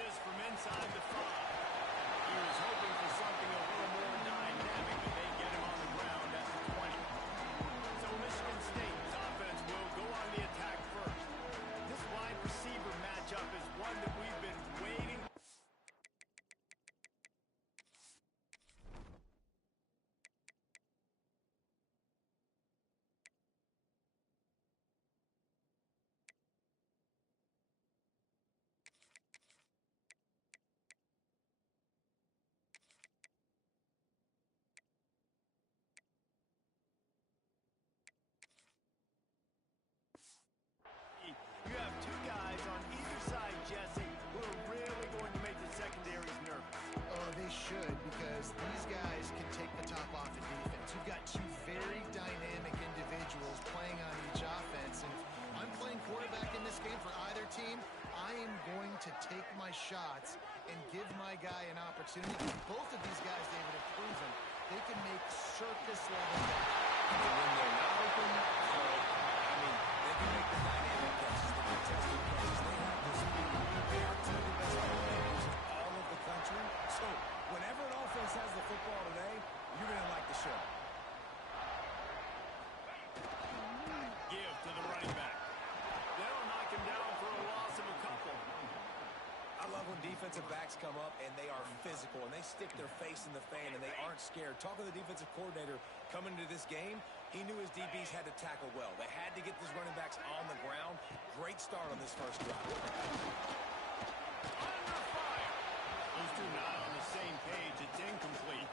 this from inside the 5. He was hoping for something a little more dynamic, but they get him on the ground at the 20. So Michigan State's offense will go on the attack first. This wide receiver matchup is one that we've been waiting. You have two guys on either side, Jesse, who are really going to make the secondaries nervous. Oh, they should, because these guys can take the top off the defense. You've got two very dynamic individuals playing on each offense, and if I'm playing quarterback in this game for either team, I am going to take my shots and give my guy an opportunity. Both of these guys, David, have proven they can make circus-level plays. When they're not open, they can make the dynamic catches, the contested catches. They have the speed. They are two of the best playmakers in all of the country. So, whenever an offense has the football today, you're going to like the show. Give to the running back. They'll knock him down for a loss of a couple. I love when defensive backs come up and they are physical and they stick their face in the fan and they aren't scared. Talking to the defensive coordinator coming into this game, he knew his DBs had to tackle well. They had to get these running backs on the ground. Great start on this first drive. Under fire. Those two not on the same page. It's incomplete.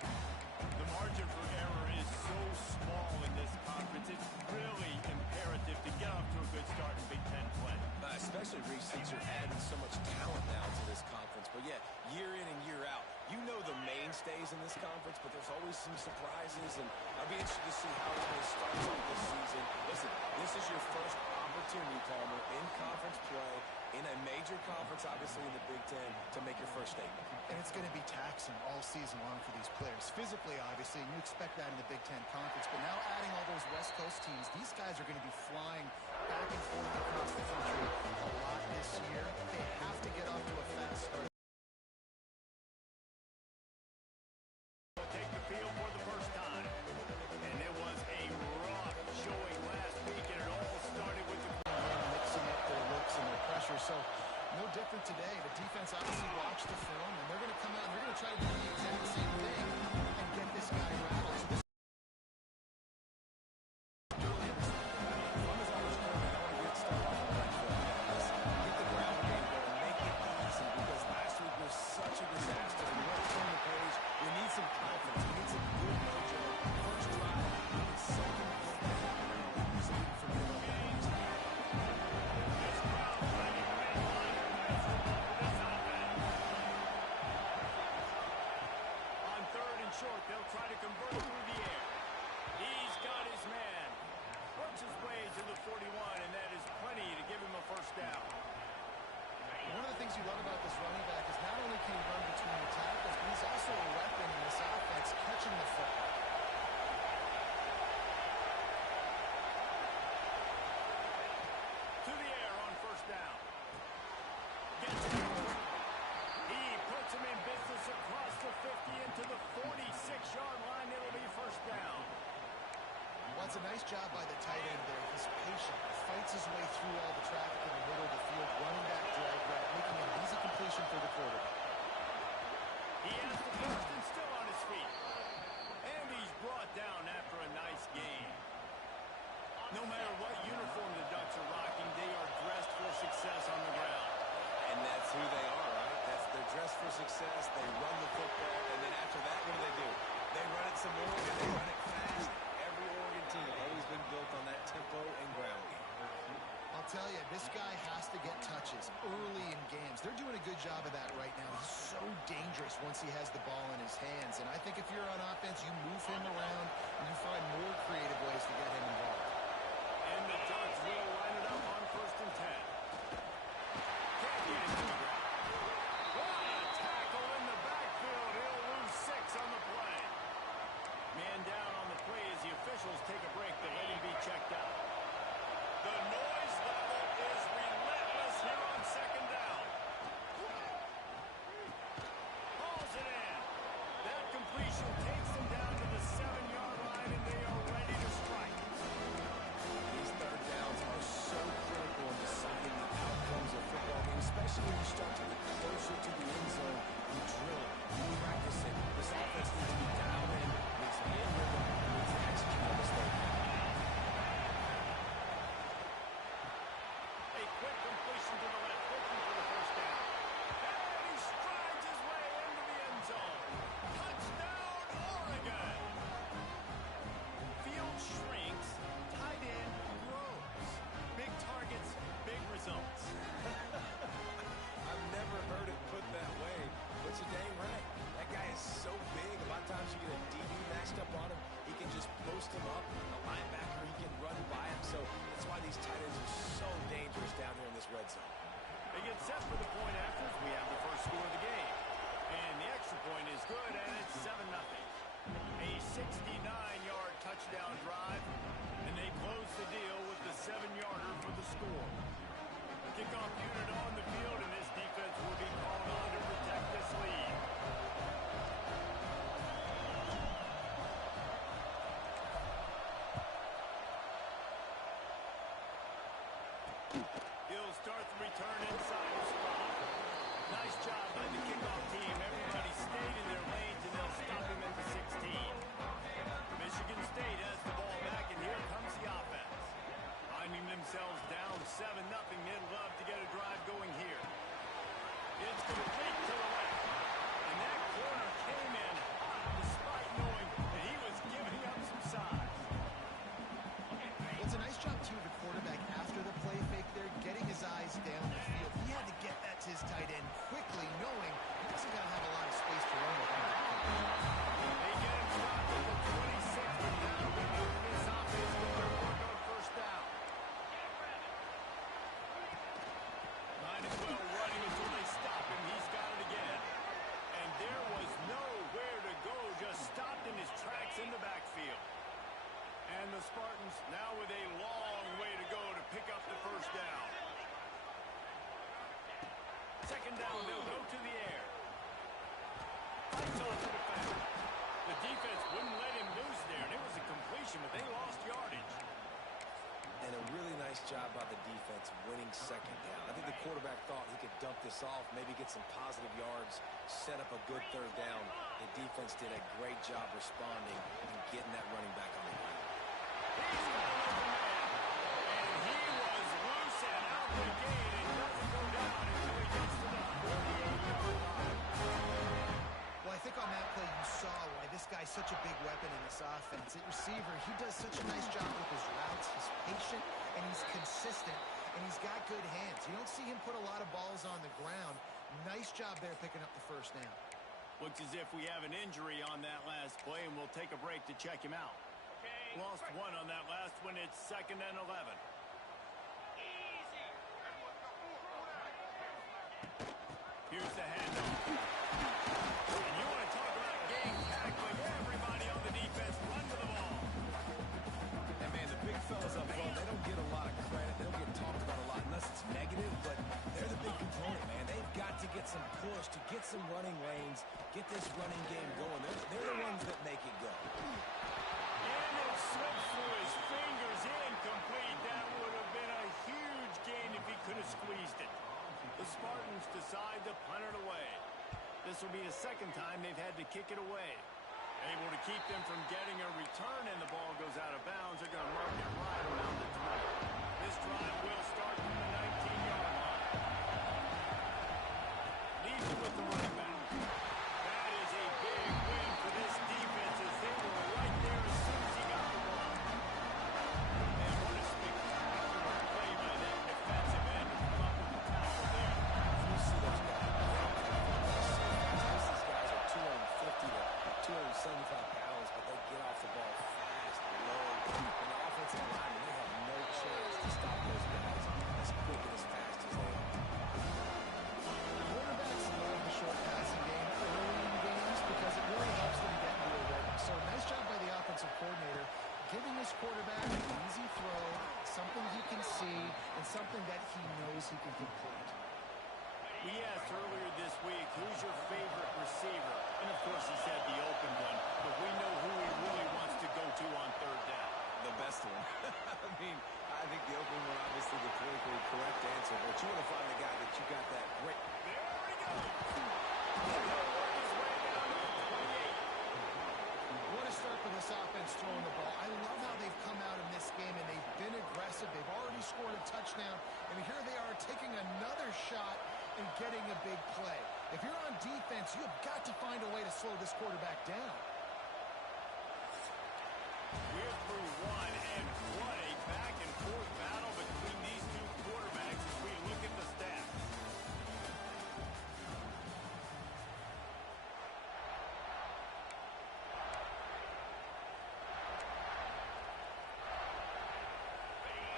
The margin for error is so small in this conference. It's really imperative to get off to a good start in Big Ten play. Especially, Reese, since you're adding so much talent now to this conference. But, yeah, year in and year out, you know the mainstays in this conference, but there's always some surprises, and I'll be interested to see how it's going to start this season. Listen, this is your first opportunity, Palmer, in conference play, in a major conference, obviously in the Big Ten, to make your first statement. And it's going to be taxing all season long for these players. Physically, obviously, and you expect that in the Big Ten Conference. But now adding all those West Coast teams, these guys are going to be flying back and forth across the country a lot this year. They have to get off to a fast start. Take the field for the first time. And it was a rough showing last week, and it all started with the mixing up their looks and their pressure. So no different today. The defense obviously watched the film, and they're going to come out and they're going to try to do the exact same thing and get this guy rattled. So this such a disaster. We want to turn the page. We need some confidence. We need some good mojo. First drive, we need something from the offense. This crowd ready to make life miserable for this offense. On 3rd and short, they'll try to convert through the air. He's got his man. Works his way to the 41, and that is plenty to give him a first down. One of the things you love about this running back is not only can he run between the tackles, but he's also a weapon in this offense, catching the football. To the air on first down. Gets it. He puts him in business across the 50 into the 46-yard line. It'll be first down. Well, it's a nice job by the tight end there. He's patient. He fights his way through all the traffic in the middle of the field, running back drag route, making an easy completion for the quarterback. He has the first and still on his feet. And he's brought down after a nice game. No matter what uniform the Ducks are rocking, they are dressed for success on the ground. And that's who they are, right? They're dressed for success. They run the football, and then after that, what do? They run it some more, and they run it fast. Every Oregon team always been built on that tempo and ground game. I'll tell you, this guy has to get touches early in games. They're doing a good job of that right now. He's so dangerous once he has the ball in his hands. And I think if you're on offense, you move him around and you find more creative ways to get him involved. And the Ducks will line it up on 1st and 10. Can't get it to the ground. What a tackle in the backfield. He'll lose 6 on the play. Man down on the play as the officials take a break to let him be checked out. The noise level is relentless here on 2nd down. return inside the spot. Nice job by the kickoff team. Everybody stayed in their lanes, and they'll stop him at the 16. Michigan State has the ball back, and here comes the offense. Finding themselves down 7-0, they'd love to get a drive going here. It's complete to the left. And that corner came in hot despite knowing that he was giving up some size. Well, it's a nice job, too, of the quarterback after the play fake there, getting his eyes down the field. He had to get that to his tight end quickly, knowing he wasn't going to have a lot of space to run with. They get him stopped at the 26, and now this offense will work on first down. Might as well running until they stop him. He's got it again. And there was nowhere to go, just stopped in his tracks in the backfield. And the Spartans now with a long way to go to pick up the first down. Second down, they'll go to the air. Fights off the defender. The defense wouldn't let him loose there, and it was a completion, but they lost yardage. And a really nice job by the defense winning second down. I think the quarterback thought he could dump this off, maybe get some positive yards, set up a good third down. The defense did a great job responding and getting that running back on the ground. He's got an open man, and he was loose and out the gate and doesn't go down until he gets to the 48-yard line. Well, I think on that play you saw why this guy's such a big weapon in this offense. At receiver, he does such a nice job with his routes. He's patient, and he's consistent, and he's got good hands. You don't see him put a lot of balls on the ground. Nice job there picking up the first down. Looks as if we have an injury on that last play, and we'll take a break to check him out. Lost one on that last one. It's 2nd and 11. Here's the handoff. And you want to talk about game tackling. Everybody on the defense run to the ball. And, man, the big fellas up front, they don't get a lot of credit. They don't get talked about a lot unless it's negative, but they're the big component, man. They've got to get some push, to get some running lanes, get this running game going. They're the ones that make it go. And it slipped through his fingers, incomplete. That would have been a huge gain if he could have squeezed it. The Spartans decide to punt it away. This will be the second time they've had to kick it away. Able to keep them from getting a return, and the ball goes out of bounds. They're going to mark it right around the 20. This drive will start from the 19-yard line. Leaves it with the running back. That is a big win for this defense as they were right there as soon as he got the ball. And what a spectacular play by that defensive end to come up with the tackle there. You see those guys. These guys are 250 to 275 pounds, but they get off the ball fast, low. And the offensive linemen, they have no chance to stop those guys as quick and as fast as they are. Quarterbacks love the short passing game early in games because it really helps them get into a rhythm. So nice job by the offensive coordinator giving his quarterback an easy throw, something he can see, and something that he knows he can complete. We asked earlier this week, who's your favorite receiver? And of course he said the open one, but we know who he really wants to go to on third down. The best one. I mean, I think the open one, obviously the politically correct answer, but you want to find the guy that you got that great. There he goes. He'll work his way down to the 28. What a start for this offense throwing the ball. I love how they've come out in this game, and they've been aggressive. They've already scored a touchdown, and here they are taking another shot and getting a big play. If you're on defense, you've got to find a way to slow this quarterback down. We're through one, and what a back-and-forth battle between these two quarterbacks as we look at the stats.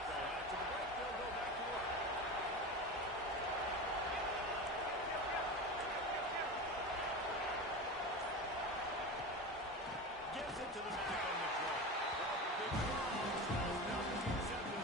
So after the break, they'll go back to work. Gives it to the back on the draw. The draw throws nothing except a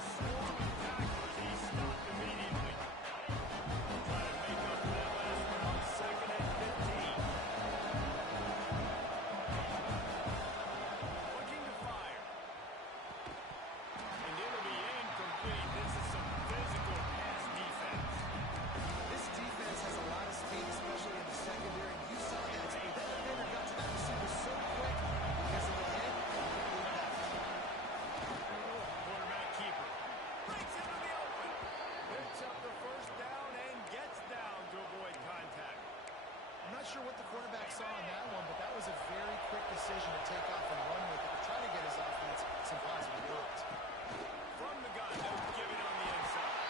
not sure what the quarterback saw on that one, but that was a very quick decision to take off and run with it to try to get his offense some positive yards. From the gun, they'll give it on the inside.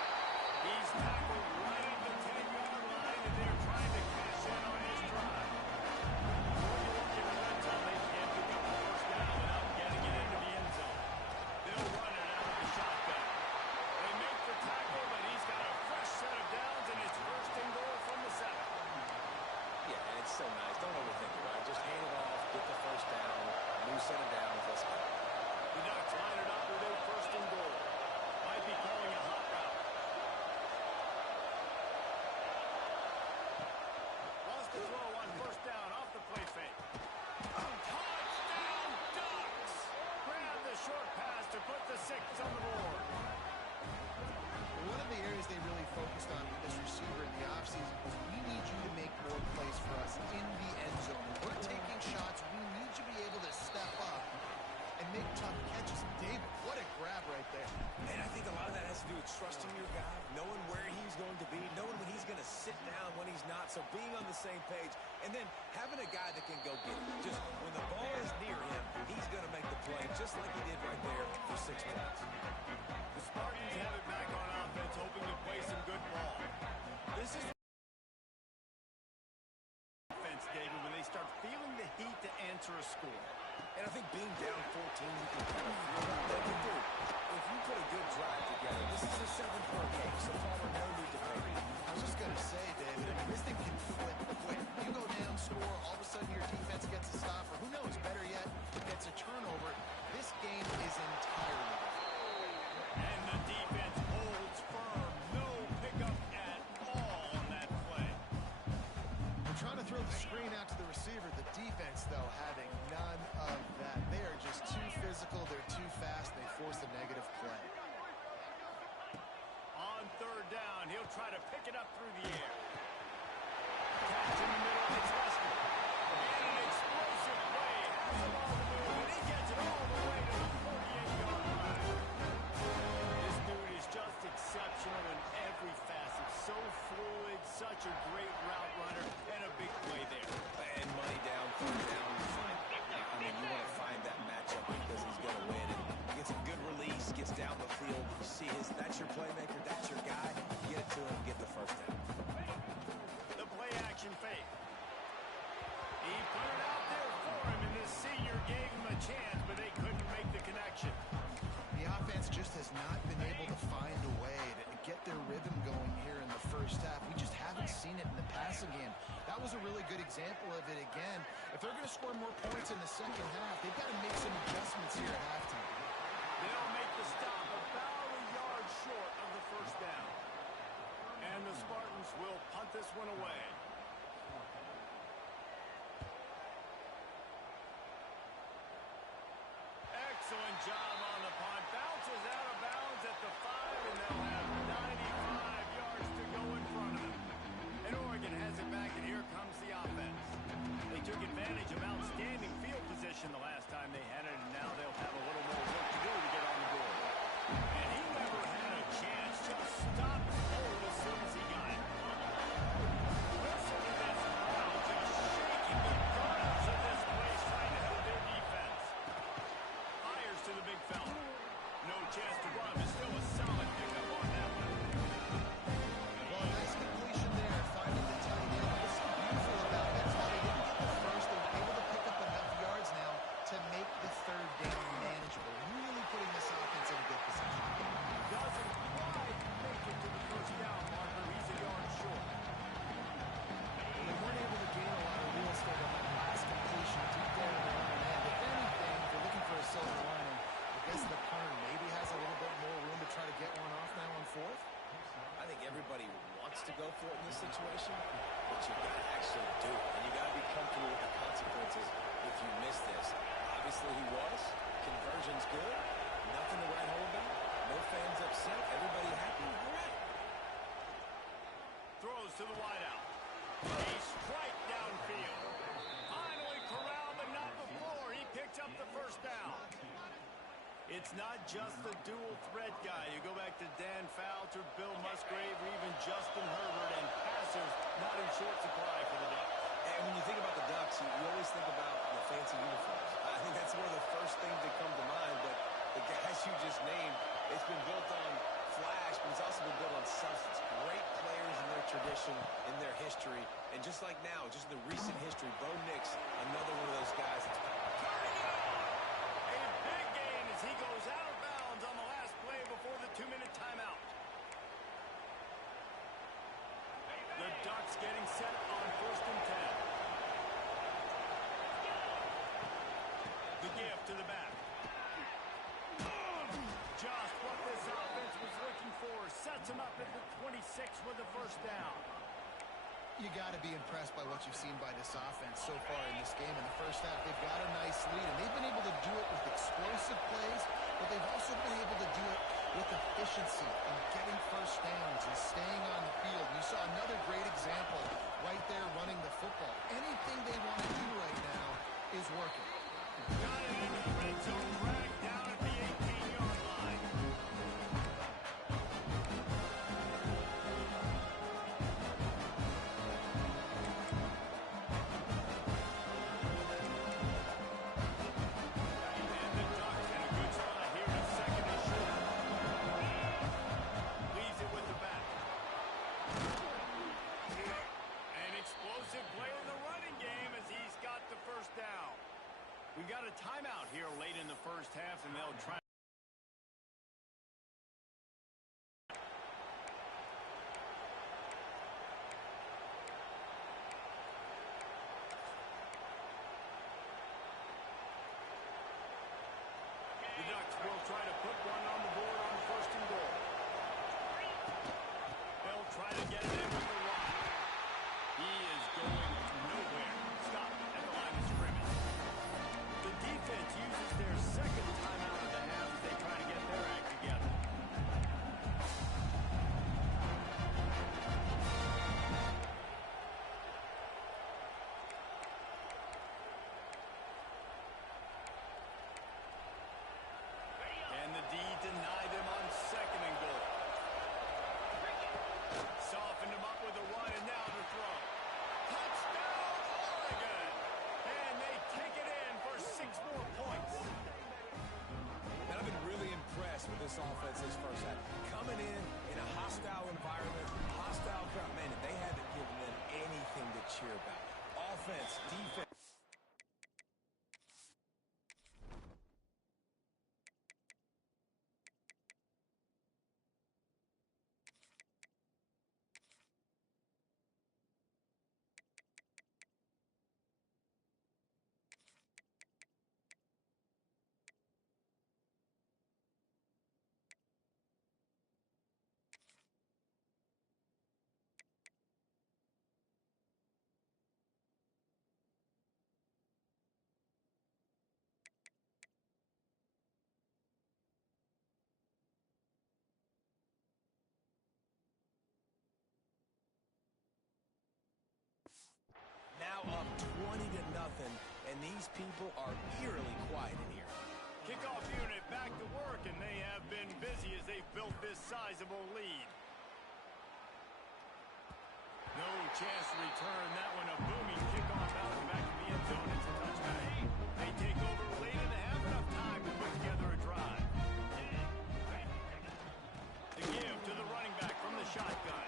He's tackled right at the 10-yard line, and they're trying to cash in on this drive. When you look in the red zone, they can't pick up the first down without getting it into the end zone. They'll run it out of the shotgun. They make the tackle, but he's got a fresh set of downs, and it's first and goal from the 7. Yeah, and it's so nice. Don't overthink it, right? Just hand it off, get the first down, new set of downs, let's go. The Ducks line it up with a first and goal. Might be calling a hot route. Wants to throw on first down off the play fake. Touchdown, Ducks! Grab the short pass to put the 6 on the board. One of the areas they really focused on with this receiver in the offseason was we need you to make more plays for us in the end zone. When we're taking shots, we need you to be able to step up and make tough catches. David, what a grab right there. And I think a lot of that has to do with trusting your guy, knowing where he's going to be, knowing when he's going to sit down, when he's not. So being on the same page, and then having a guy that can go get it. Just when the ball is near him, he's going to make the play, just like he did right there for 6 points. The Spartans have it back on offense, hoping to play some good ball. This is offense, David, when they start feeling the heat to answer a score. And I think being down 14, you can kind of feel that. Like you do. If you put a good drive together, this is a 7-point game, so Palmer, no need to pay. I was just going to say, David, I mean, this thing can flip quick. You go down, score, all of a sudden your defense gets a stop, or who knows, better yet, gets a turnover. This game is entirely different. And the defense holds firm. No pickup at all on that play. They're trying to throw the screen out to the receiver. The defense, though, having none of that. They are just too physical. They're too fast. They force a negative play. On third down, he'll try to pick it up through the air. Catch in the middle, it's Lester. And an explosive play. Has the ball to move, and he gets it all the way to the 48-yard line. This dude is just exceptional in every facet. So fluid, such a great route runner, and a big play there. And money down, third down. I mean, you want to find that matchup because he's going to win. And gets a good release, gets down the field. You see that's your playmaker, that's your guy. Get it to him, get the first down. The play action fake. He put it out there for him, and this senior gave him a chance, but they couldn't make the connection. The offense just has not been able to find a way to get their rhythm going here in the first half. We just haven't seen it in the passing game. That was a really good example of it again. If they're going to score more points in the second half, they've got to make some adjustments here at halftime. They'll make the stop about a yard short of the first down. And the Spartans will punt this one away. Excellent job on the punt. Bounces out of bounds at the 5, and they'll have 95 yards to go in front of them. And Oregon has it back, and here comes the offense. They took advantage of outstanding field position the last time they had it, and now they'll have a little more work to do to get on the board. And he never had a chance. Just stopped cold as soon as he got it. Listen to this crowd just shaking the guns of this place trying to help their defense. Fires to the big fella. No chance to run, but still a solid pickup on that one. Well, a nice completion there, finding the tight end. What's so beautiful about that is while they didn't get the first, they were able to pick up enough yards now to make the third down manageable. Really putting this offense in a good position. Doesn't quite make it to the first down marker. He's a yard short. They weren't able to gain a lot of real estate on that last completion deep there in their own end. If anything, if you're looking for a silver lining, I guess the punter maybe has a little bit more room to try to get one off now on fourth. I think everybody wants to go for it in this situation, but you got to actually do it. And you got to be comfortable with the consequences if you miss this. Obviously he was. Conversion's good. Nothing to write home about. No fans upset. Everybody happy. All right. Throws to the wideout. A strike downfield. Finally corralled, but not before. He picked up the first down. It's not just the dual threat guy. You go back to Dan Fouts or Bill Musgrave or even Justin Herbert, and passers not in short supply for the Ducks. And when it's been built on flash, but it's also been built on substance. Great players in their tradition, in their history. And just like now, just the recent history, Bo Nix, another one of those guys that's Turning it on. A big gain as he goes out of bounds on the last play before the 2-minute timeout. The Ducks getting set on 1st and 10. The give to the back. Just what this offense was looking for. Sets him up at the 26 with the first down. You got to be impressed by what you've seen by this offense so far in this game. In the first half, they've got a nice lead, and they've been able to do it with explosive plays, but they've also been able to do it with efficiency and getting first downs and staying on the field. You saw another great example right there running the football. Anything they want to do right now is working. Got it into the red zone, dragged down at the 18-yard line. And the Ducks in a good spot here in 2nd and short. Leaves it with the back. An explosive play in the running game as he's got the first down. We got a timeout here late in the first half, and they'll try. The Ducks will try to put one on the board on 1st and goal. They'll try to get it in with the run. He is going nowhere. Stop at the line of scrimmage. The defense uses their 2nd timeout of the half as they try to get their act together. And the D denied him on 2nd and goal. Softened him up with a run, and now to throw. Touchdown, Oregon! And they take it in for 6 more points. And I've been really impressed with this offense this first half. Coming in a hostile environment, hostile crowd, man, they haven't given them anything to cheer about. Offense, defense. Now up 20-0, and these people are eerily quiet in here. Kickoff unit back to work, and they have been busy as they've built this sizable lead. No chance to return that one. A booming kickoff out of the back of the end zone. It's a touchback. They take over late in the half, enough time to put together a drive. The give to the running back from the shotgun.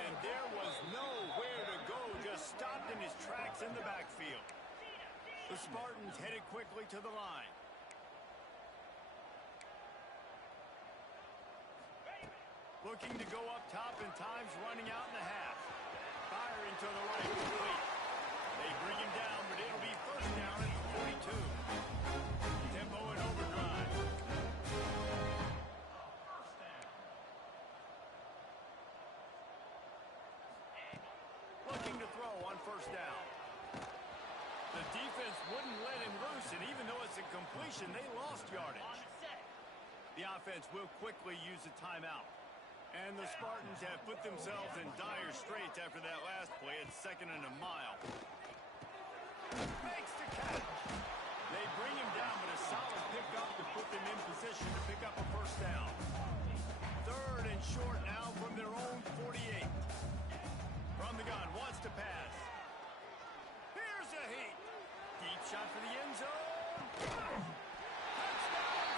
And there was nowhere to go, just stopped in his tracks in the backfield. The Spartans headed quickly to the line. Looking to go up top, and time's running out in the half. Firing to the right, complete. They bring him down, but it'll be first down at the 42. Tempo and overdrive. Looking to throw on first down. The defense wouldn't let him loose, and even though it's a completion, they lost yardage. The offense will quickly use a timeout. And the Spartans have put themselves in dire straits after that last play at 2nd and a mile. Makes the catch. They bring him down, but a solid pickup to put them in position to pick up a first down. 3rd and short now from their own 48. From the gun, wants to pass. Here's a heat. Deep shot for the end zone. Touchdown,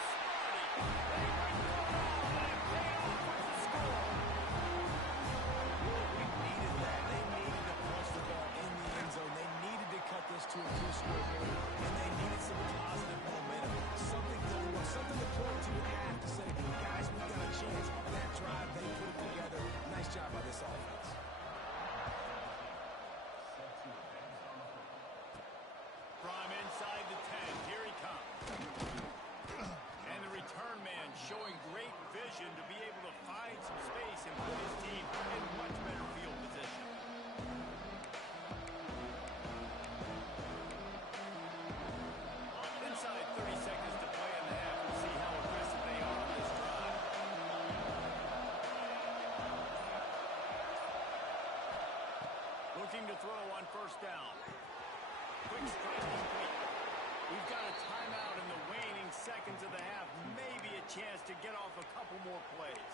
Sparty. They bring it around. to a two-score game. And they needed some positive momentum. Something to point to at half to say, guys, we got a chance. That drive, they put it together. Nice job by this offense. From inside the 10, here he comes. And the return man showing great vision to be able to find some space and put his team in much better field position. Inside 30 seconds to play in the half. We'll see how aggressive they are on this drive. Looking to throw on first down. Quick strike complete. We've got a timeout in the waning seconds of the half. Maybe a chance to get off a couple more plays.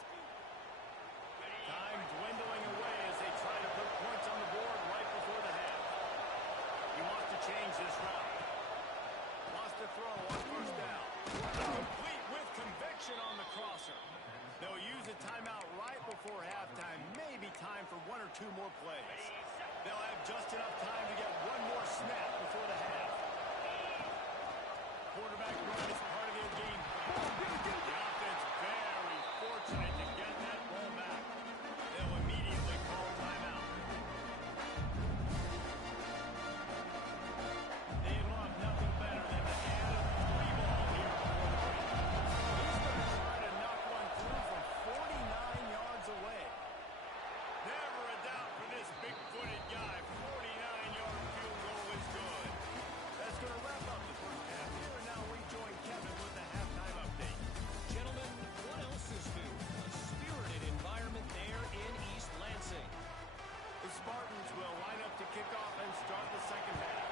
Time dwindling away as they try to put points on the board right before the half. He wants to change this route. Wants to throw on first down. Complete with conviction on the crosser. They'll use a timeout right before halftime. Maybe time for one or two more plays. They'll have just enough time to get one more snap before the half. Quarterback run is part of their game. The offense very fortunate to get that ball back. They'll immediately call timeout. They'd love nothing better than to add a 3-ball here before the break. He's going to try to knock one through from 49 yards away. Never a doubt for this big-footed guy. 49-yard field goal is good. That's going to wrap up the first half here, and now we join Kevin with the halftime update. Gentlemen, what else is new? A spirited environment there in East Lansing. The Spartans will line up to kick off and start the second half.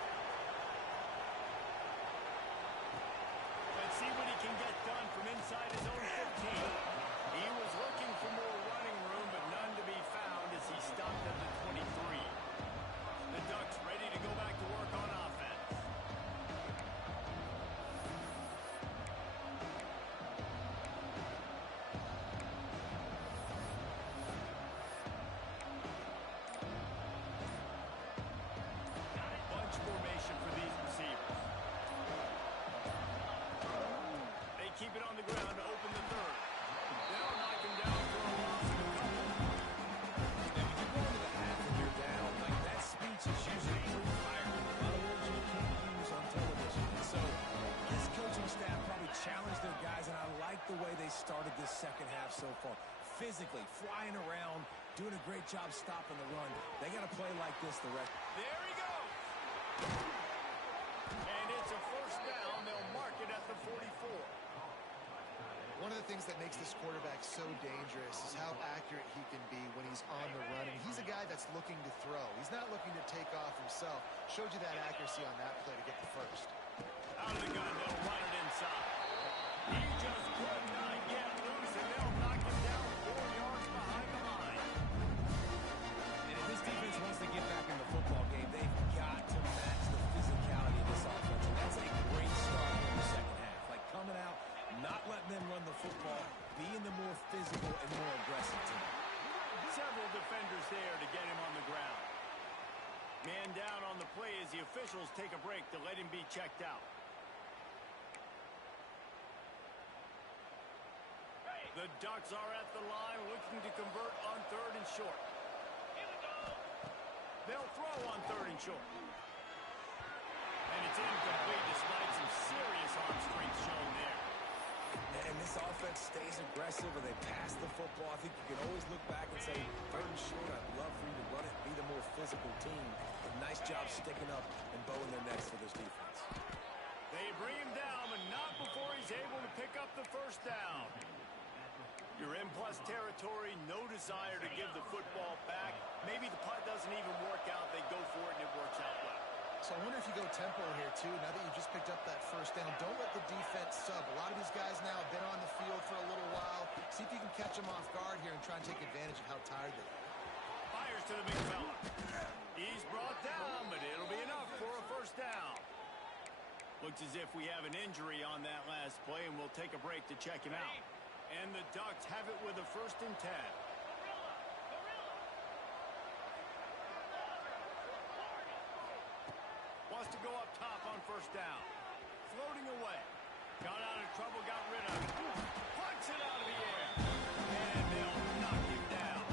Let's see what he can get done from inside his own 15. He was looking for more running room, but none to be found as he stopped at the 23. The Ducks ready to go back to work on offense. Bunch formation for these receivers. They keep it on the ground to open the third. They'll knock him down for a loss of a couple. And when you go into the half and you're down, like that speech is usually pretty fiery. A lot of words you can't use on television. And so this coaching staff probably challenged their guys, and I like the way they started this second half so far. Physically, flying around, doing a great job stopping the run. They got to play like this the rest. There he goes. And it's a first down. They'll mark it at the 44. One of the things that makes this quarterback so dangerous is how accurate he can be when he's on the run. And he's a guy that's looking to throw. He's not looking to take off himself. Showed you that accuracy on that play to get the first. Out of the gun, they'll run it inside. He just could not get loose, and they'll knock him down 4 yards behind the line. And if this defense wants to get back in the football game, they've got to match the physicality of this offense. And that's a great start in the second half. Like coming out, not letting them run the football, being the more physical and more aggressive team. Several defenders there to get him on the ground. Man down on the play as the officials take a break to let him be checked out. The Ducks are at the line looking to convert on third and short. They'll throw on third and short. And it's incomplete despite some serious arm strength shown there. And this offense stays aggressive, or they pass the football. I think you can always look back and say, third and short, I'd love for you to run it, be the more physical team. But nice job sticking up and bowing their necks for this defense. They bring him down, but not before he's able to pick up the first down. You're in plus territory, no desire to give the football back. Maybe the punt doesn't even work out. They go for it, and it works out well. So I wonder if you go tempo here, too, now that you just picked up that first down. Don't let the defense sub. A lot of these guys now have been on the field for a little while. See if you can catch them off guard here and try and take advantage of how tired they are. Fires to the big fella. He's brought down, but it'll be enough for a first down. Looks as if we have an injury on that last play, and we'll take a break to check him out. And the Ducks have it with a 1st and 10. Wants to go up up top on first down. Floating away. Got out of trouble, got rid of it. Punts it out of the air. And they'll knock him down.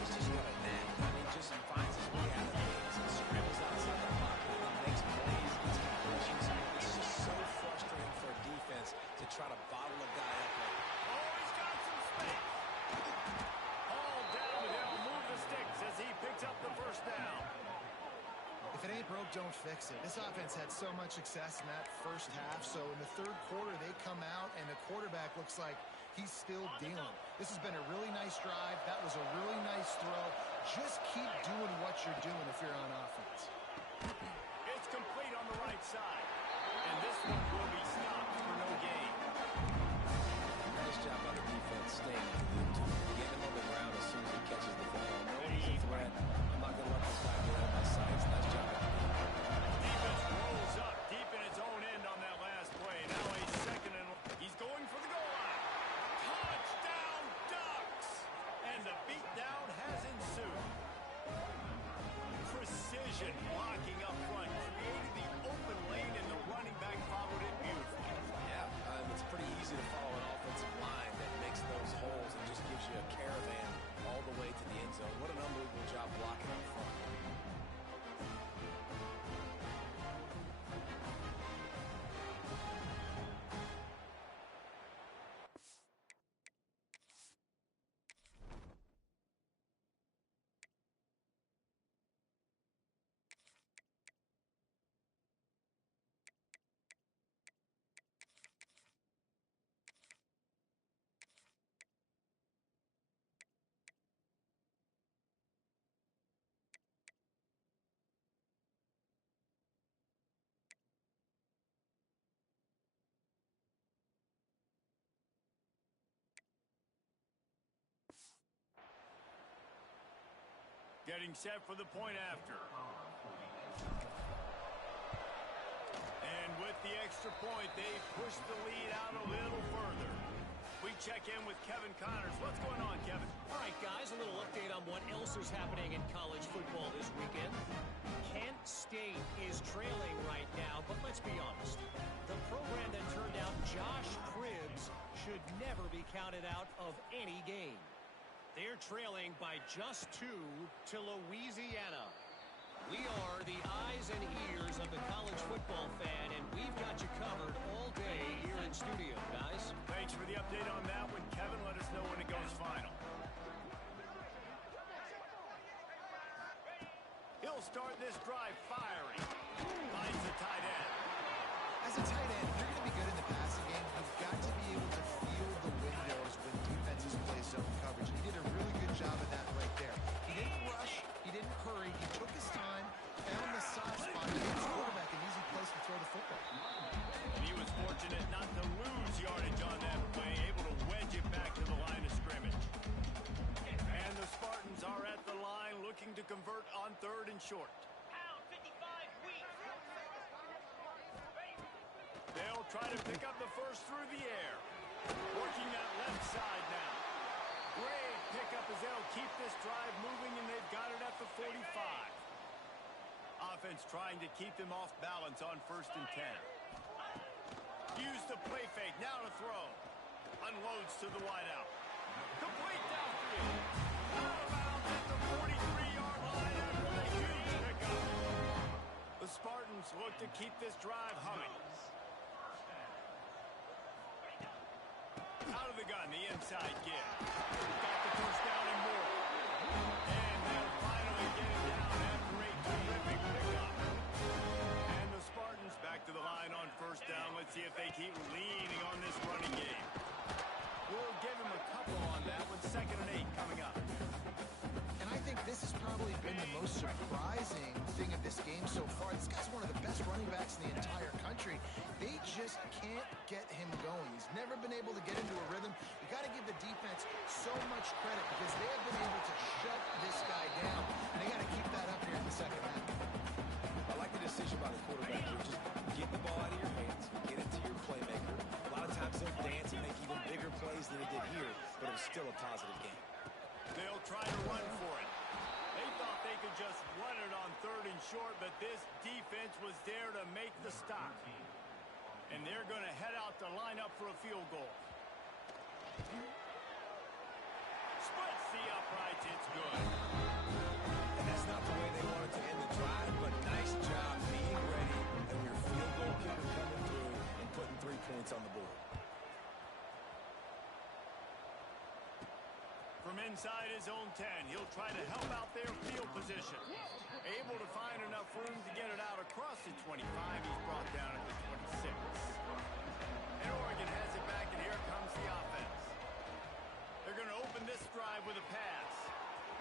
He's just got a knack. I mean, just finds his way out of things and scrambles outside the pocket and makes plays, gets completions. It's just so frustrating for a defense to try to bottle a guy up like that. Oh, he's got some space. All down, and they'll move the sticks as he picks up the first down. If it ain't broke, don't fix it. This offense had so much success in that first half, so in the third quarter, they come out, and the quarterback looks like he's still dealing. This has been a really nice drive. That was a really nice throw. Just keep doing what you're doing if you're on offense. It's complete on the right side. And this one will be stopped for no gain. Nice job by the defense staying in the loop. Get him on the ground as soon as he catches the ball. Knowing he's a threat, I'm not going to let this guy get out of my sights. Nice job by the defense. Defense rolls up deep in its own end on that last play. Now a second and he's going for the goal line. Touchdown, Ducks! And the beatdown has ensued. Precision blocking up front created the open lane, and the running back followed it beautifully. Yeah, it's pretty easy to follow an offensive line that makes those holes and just gives you a caravan all the way to the end zone. What an unbelievable job blocking up front. Getting set for the point after. And with the extra point, they push the lead out a little further. We check in with Kevin Connors. What's going on, Kevin? All right, guys, a little update on what else is happening in college football this weekend. Kent State is trailing right now, but let's be honest. The program that turned out Josh Cribbs should never be counted out of any game. They're trailing by just 2 to Louisiana. We are the eyes and ears of the college football fan, and we've got you covered all day here in studio, guys. Thanks for the update on that one, Kevin. Let us know when it goes final. He'll start this drive firing. Finds the tight end. As a tight end, if you're going to be good in the passing game, you've got to be able to feel the windows when defenses play zone coverage. He did a really good job of that right there. He didn't rush. He didn't hurry. He took his time, found the soft spot, and gave his quarterback an easy place to throw the football. And he was fortunate not to lose yardage on that play, able to wedge it back to the line of scrimmage. And the Spartans are at the line looking to convert on 3rd and short. They'll try to pick up the first through the air. Working that left side now. Great pickup as they'll keep this drive moving, and they've got it at the 45. Offense trying to keep them off balance on 1st and 10. Use the play fake, now to throw. Unloads to the wideout. Complete downfield. Out of bounds at the 43-yard line after the huge pickup. The Spartans look to keep this drive humming. Out of the gun, the inside give. Got the first down and more. And they'll finally get it down after a terrific pickup. And the Spartans back to the line on 1st down. Let's see if they keep leaning on this running game. We'll give him a couple on that with 2nd and 8 coming up. And I think this has probably been the most surprising thing of this game so far. This guy's one of the best running backs in the entire country. They just can't get him going. He's never been able to get into a rhythm. You got to give the defense so much credit because they have been able to shut this guy down. And they got to keep that up here in the 2nd half. I like the decision by the quarterback here. Just get the ball out of your hands, get it to your playmaker. A lot of times they'll dance and make even bigger plays than he did here, but it was still a positive game. They'll try to run for it. They thought they could just run it on 3rd and short, but this defense offense was there to make the stop. And they're going to head out to line up for a field goal. Splits the uprights. It's good. And that's not the way they wanted to end the drive, but nice job being ready and your field goal kicker coming through and putting 3 points on the board. From inside his own 10, he'll try to help out their field position. Able to find enough room to get it out across the 25. He's brought down at the 26. And Oregon has it back, and here comes the offense. They're going to open this drive with a pass.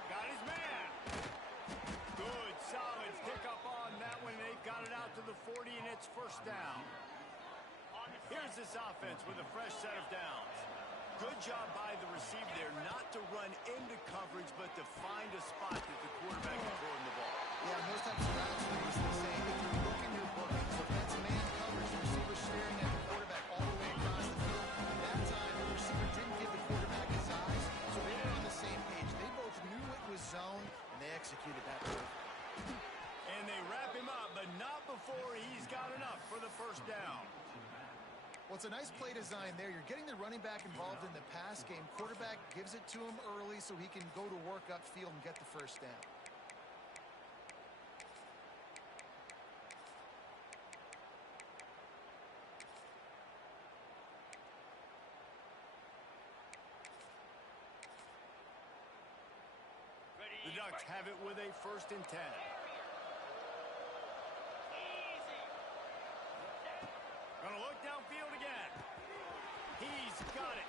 Got his man. Good, solid pick up on that one. They've got it out to the 40, and it's first down. Here's this offense with a fresh set of downs. Good job by the receiver there, not to run into coverage, but to find a spot that the quarterback can throw in the ball. Yeah, in those types of routes, they say if you look in your book, so that's man coverage, the receiver staring at the quarterback all the way across the field. At that time, the receiver didn't give the quarterback his eyes, so they were on the same page. They both knew it was zone, and they executed that move. And they wrap him up, but not before he's got enough for the first down. Well, it's a nice play design there. You're getting the running back involved in the pass game. Quarterback gives it to him early so he can go to work upfield and get the first down. The Ducks have it with a first and 10. Gonna look downfield again. He's got it.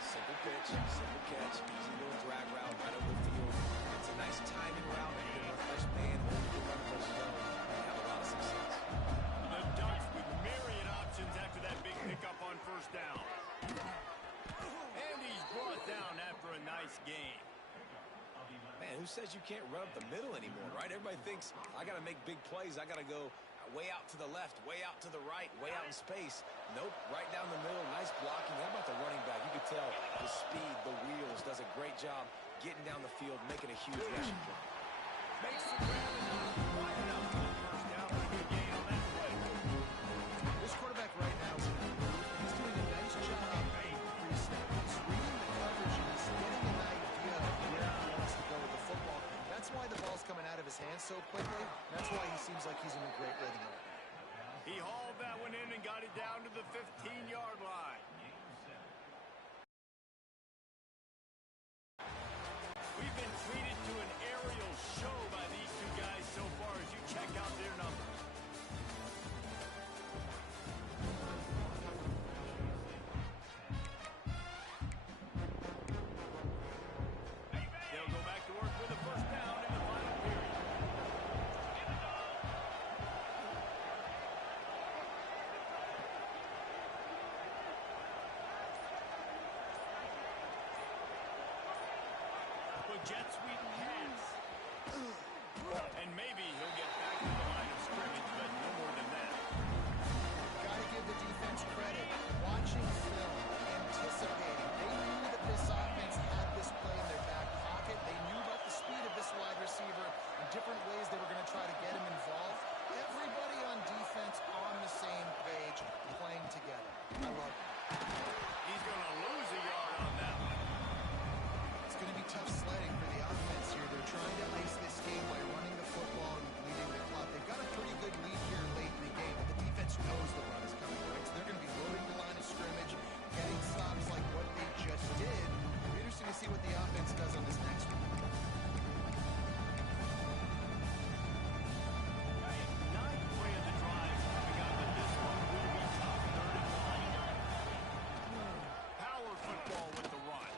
Simple pitch, simple catch, easy little drag route right over the field. It's a nice timing route, and you can fresh man over the run versus zone and have a lot of success. The Ducks with myriad options after that big pickup on first down. And he's brought down after a nice gain. Man, who says you can't run up the middle anymore, right? Everybody thinks, I got to make big plays. I got to go way out to the left, way out to the right, way out in space. Nope, right down the middle. Nice blocking. How about the running back? You could tell the speed, the wheels, does a great job getting down the field, making a huge rushing play. Makes the grab enough, wide enough for the first down. Pretty good gain on that play. This quarterback right now is he's doing a nice job pre-snap. He's reading the coverage and he's getting an idea of where he wants to go with the football. That's why the ball's coming out of his hands so quickly. That's why he seems like he's in a great rhythm right now. He hauled that one in and got it down to the 15-yard line. We've been treated to an aerial show by these two guys so far as you check out their numbers. They'll go back to work with a first down in the final period. Jet sweep pass. And maybe he'll get back to the line of scrimmage, but no more than that. Got to give the defense credit. Watching film, anticipating. They knew that this offense had this play in their back pocket. They knew about the speed of this wide receiver and different ways they were going to try to get him involved. Everybody on defense on the same page, playing together. I love it. He's going to lose a yard on that one. It's going to be tough sledding for the offense here. They're trying to ice this game by running the football and bleeding the clock. They've got a pretty good lead here late in the game, but the defense knows the run is coming, right? So they're going to be loading the line of scrimmage, getting stops like what they just did. It'll be interesting to see what the offense does on this next one. Ninth play of the drive coming up, but this one will be tough. 3rd and 1. Power football with the run.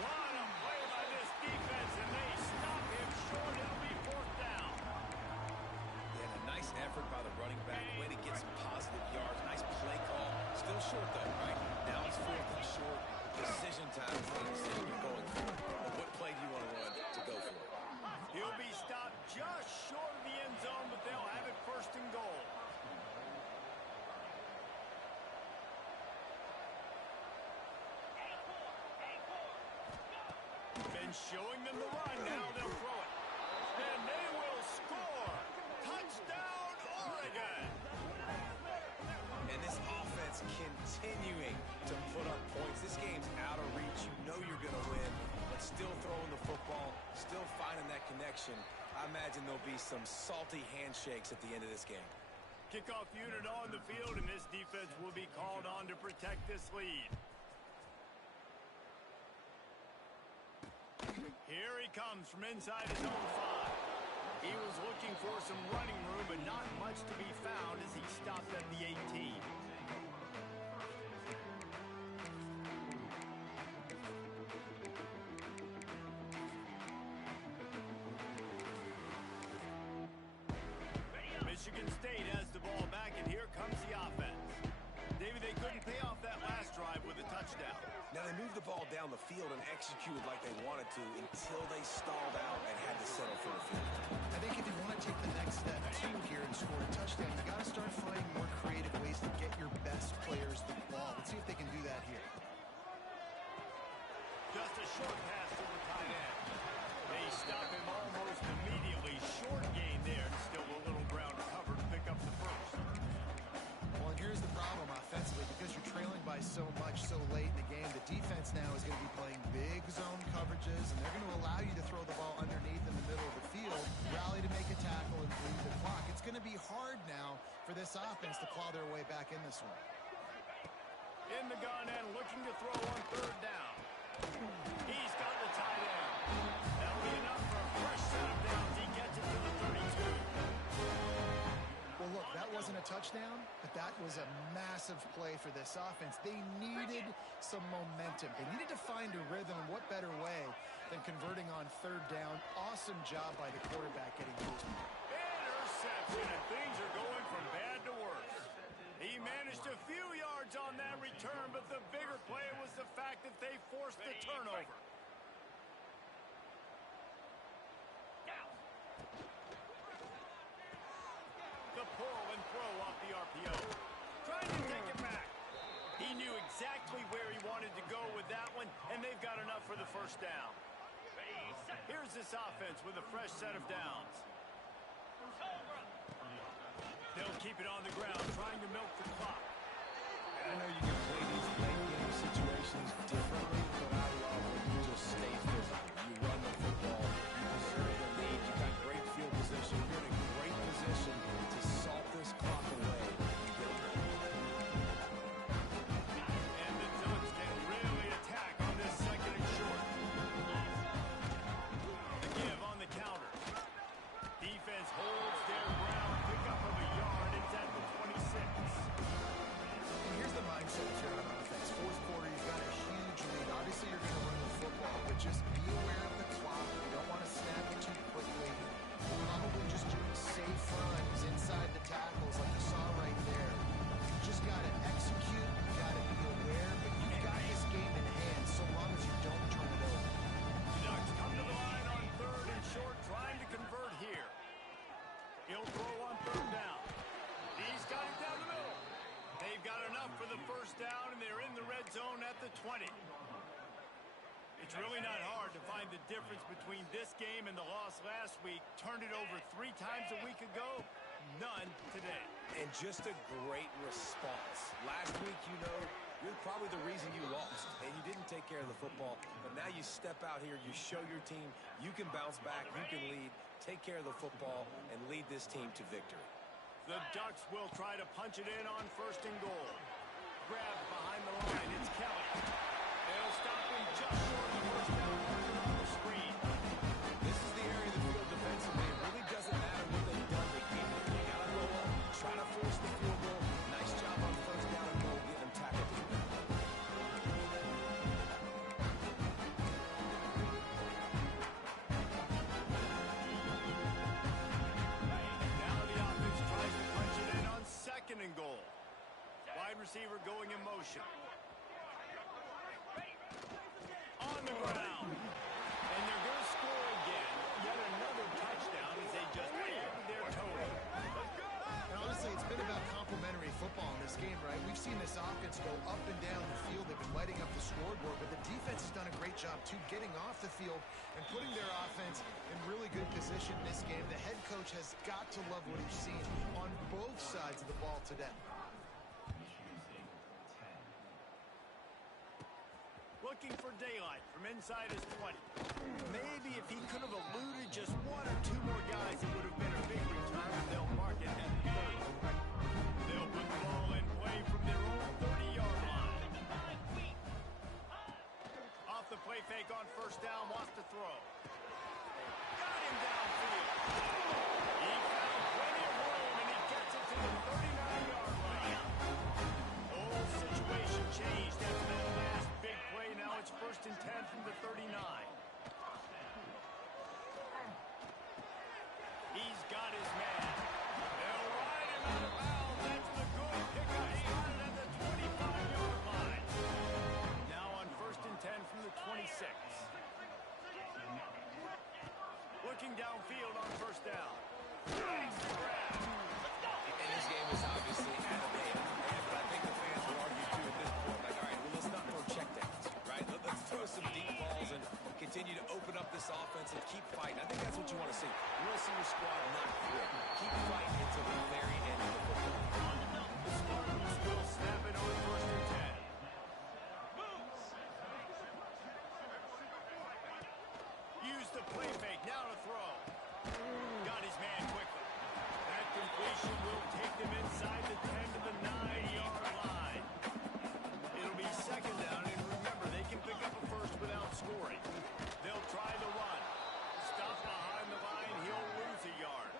What a play by this defense, and they stop him short. It'll be 4th down. Yeah, a nice effort by the running back. Way to get some positive yards. Nice play call. Still short, though, right? Now it's 4th and short. Decision time for the decision you're going for. Well, what play do you want to run to go for? He'll be stopped just short of the end zone, but they'll have it 1st and goal. Been showing them the run. Now they'll throw it. And they will score. continuing to put up points. This game's out of reach. You know you're going to win, but still throwing the football, still finding that connection. I imagine there'll be some salty handshakes at the end of this game. Kickoff unit on the field, and this defense will be called on to protect this lead. Here he comes from inside his own 5. He was looking for some running room, but not much to be found as he stopped at the 18. Michigan State has the ball back, and here comes the offense. David, they couldn't pay off that last drive with a touchdown. Now, they moved the ball down the field and executed like they wanted to until they stalled out and had to settle for a field goal. I think if you want to take the next step too here and score a touchdown, you got to start finding more creative ways to get your best players the ball. Let's see if they can do that here. Just a short pass to the tight end. They stop him almost immediately. Short gain there, and still a little ground to cover to pick up the first. Well, and here's the problem offensively. Because you're trailing by so much so late in the game, the defense now is going to be playing big zone coverages, and they're going to allow you to throw the ball underneath in the middle of the field, rally to make a tackle, and bleed the clock. It's going to be hard now for this offense to claw their way back in this one. In the gun and looking to throw on third down. He's got the tight end. That'll be enough for a fresh set of downs. He gets it to the 32. Well, look, that wasn't a touchdown, but that was a massive play for this offense. They needed some momentum. They needed to find a rhythm, and what better way than converting on third down. Awesome job by the quarterback getting moved. Interception, and things are going from bad to worse. He managed a few yards on that return, but the bigger play was the fact that they forced the turnover. The pull and throw off the RPO. Trying to take it back. He knew exactly where he wanted to go with that one, and they've got enough for the first down. Here's this offense with a fresh set of downs. They'll keep it on the ground, trying to milk the clock. I know you can play these late game situations differently, but I love when you just stay physical. You run the football, you preserve the lead, you got great field position, you're in a great position to salt this clock away. And the Ducks can really attack on this second and short. The give on the counter. Defense holds their ground, pick up of a yard, it's at the 26. And here's the mindset if you're on offense. Fourth quarter, you've got a huge lead. Obviously, you're going to run the football, but just be aware of the clock. You don't want to snap it too quickly. Probably just doing safe runs inside the tackles like you saw right there. You just got to execute. You got to be aware, but you've got this game in hand so long as you don't turn it over. The Ducks come to the line on third and short, trying to convert here. He'll throw on third down. He's got it down the middle. They've got enough for the first down, and they're in the red zone at the 20. It's really not hard to find the difference between this game and the loss last week. Turned it over 3 times a week ago, none today. And just a great response. Last week, you're probably the reason you lost, and you didn't take care of the football. But now you step out here, you show your team you can bounce back, you can lead, take care of the football, and lead this team to victory. The Ducks will try to punch it in on first and goal. Grabbed behind the line, it's Kelly. They'll stop him just short of the first down marker on the screen. This is the area of the field defensively. It really doesn't matter what they've done. You got to roll up, try to force the field goal. Nice job on first down and goal, get them tackled to the ground. Now the offense tries to punch it in on second and goal. Wide receiver going in motion. On the ground. And they're going to score again. Yet another touchdown as they just end their total. And honestly, it's been about complementary football in this game, right? We've seen this offense go up and down the field. They've been lighting up the scoreboard, but the defense has done a great job, too, getting off the field and putting their offense in really good position in this game. The head coach has got to love what he's seen on both sides of the ball today. looking for daylight from inside his 20. Maybe if he could have eluded just one or two more guys, it would have been a big return, and they'll mark it at 30. They'll put the ball in play from their own 30-yard line. Off the play fake on first down, wants to throw. Got him downfield. He found plenty of room, and he gets it to the 39-yard line. Whole situation changed after that last big play. Now it's 1st and 10 from the 39. He's got his man. They'll ride him out of bounds. That's the good pickup. Spotted at the 25-yard line. Now on 1st and 10 from the 26. Looking downfield on first down. Nice grab. And this game is obviously at a man. But I think the fans will argue too at this point. Like, all right, well, let's not throw checkdowns, right? Let's throw some deep balls and continue to open up this offense and keep fighting. I think that's what you want to see. You want to see your squad not quit. Keep fighting until the very end of the football. The Spartans will snap it on 1st and 10. Use the play fake. Now to throw. Got his man quickly. That completion will take them inside the 10 to the 9-yard line. It'll be 2nd down, and remember, they can pick up a first without scoring. They'll try the run. Stop behind the line. He'll lose a yard.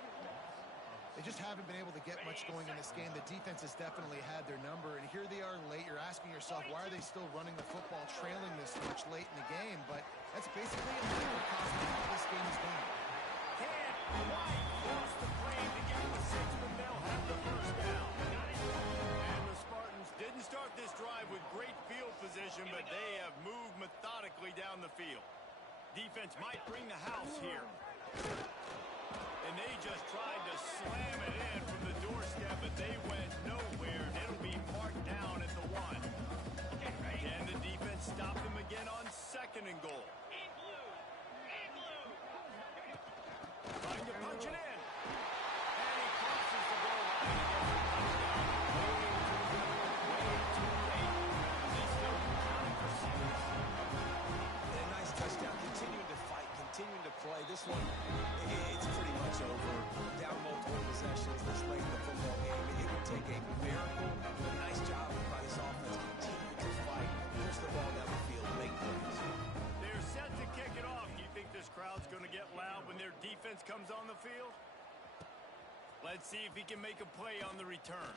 They just haven't been able to get much going in this game. The defense has definitely had their number, and here they are late. You're asking yourself, why are they still running the football, trailing this much late in the game? But that's basically a microcosm of how this game is going. Can't quite cross the plane to get the 6, but they'll have the first down. And the Spartans didn't start this drive with great field position, but they have moved methodically down the field. Defense might bring the house here. And they just tried to slam it in from the doorstep, but they went nowhere. And it'll be marked down at the 1. Can the defense stop them again on 2nd and goal? Trying to punch it in. And he crosses the goal line and gets the touchdown. Way too late. They still count it for 6. A nice touchdown. Continuing to fight, continuing to play. This one, it's pretty much over. Down multiple possessions this late in the football game. It would take a miracle. A nice job by this offense. Continue to fight. Push the ball down the field. Make plays. They're set to kick it off. Do you think this crowd's going to get loud when their defense comes on the field? Let's see if he can make a play on the return.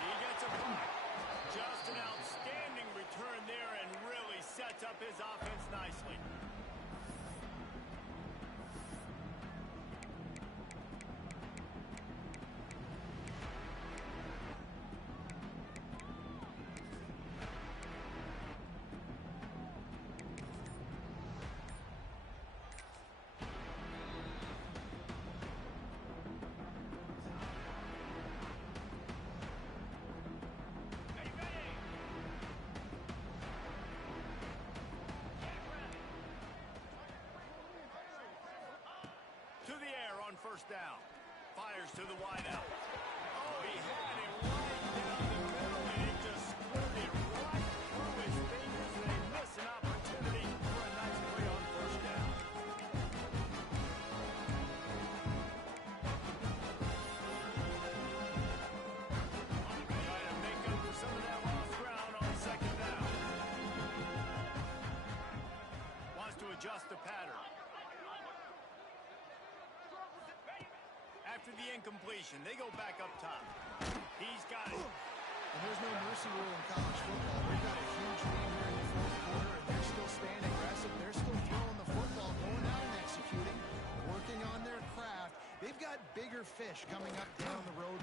He gets a block. Just an outstanding return there and really sets up his offense nicely. To the air on first down. Fires to the wideout. Oh, he had it right down the middle, and it just squirted right through his fingers, and they miss an opportunity for a nice play on first down. Trying to make up for some of that lost ground on 2nd down. Wants to adjust the pattern. After the incompletion, they go back up top. He's got it. And there's no mercy rule in college football. We've got a huge lead here in the 4th quarter, and they're still staying aggressive. They're still throwing the football, going out and executing, working on their craft. They've got bigger fish coming up down the road